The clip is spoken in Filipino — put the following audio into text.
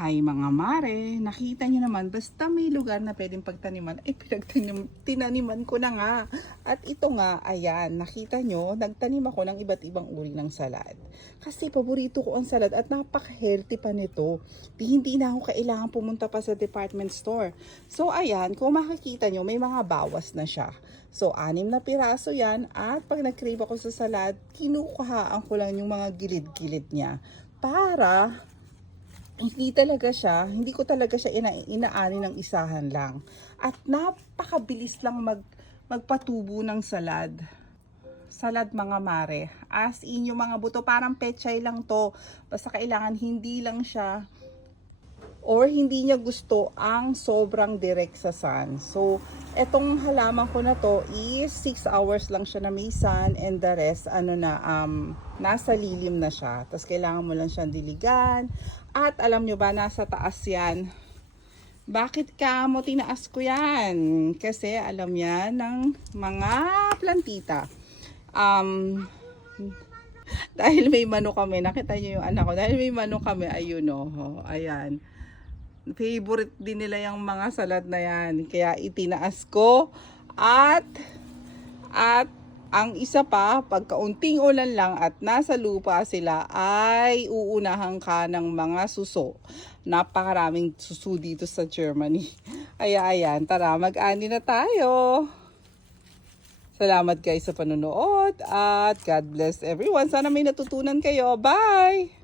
Hi mga mare, nakita nyo naman, basta may lugar na pwedeng pagtaniman, ay tinaniman ko na nga. At ito nga, ayan, nakita nyo, nagtanim ako ng iba't ibang uri ng salad. Kasi paborito ko ang salad at napaka-healthy pa nito. Hindi na ako kailangan pumunta pa sa department store. So ayan, kung makikita nyo, may mga bawas na siya. So 6 na piraso yan at pag nag-crave ako sa salad, kinukuhaan ko lang yung mga gilid-gilid niya. Para hindi ko talaga siya inaani ng isahan lang. At napakabilis lang magpatubo ng salad. Salad mga mare. As in yung mga buto, parang pechay lang to. Basta kailangan hindi lang siya or hindi niya gusto ang sobrang direct sa sun. So, etong halaman ko na to is 6 hours lang siya na may sun and the rest, nasa lilim na siya. Tapos kailangan mo lang siyang diligan. At alam nyo ba, nasa taas yan. Bakit ka mo tinaas ko yan? Kasi alam yan ng mga plantita. Dahil may mano kami, nakita nyo yung anak ko, dahil may mano kami, ayun o, ayan. Favorite din nila yung mga salad na yan. Kaya itinaas ko. At ang isa pa, pagkaunting ulan lang at nasa lupa sila, ay uunahan ka ng mga suso. Napakaraming suso dito sa Germany. Ayan, tara, mag-ani na tayo. Salamat guys sa panonood at God bless everyone. Sana may natutunan kayo. Bye!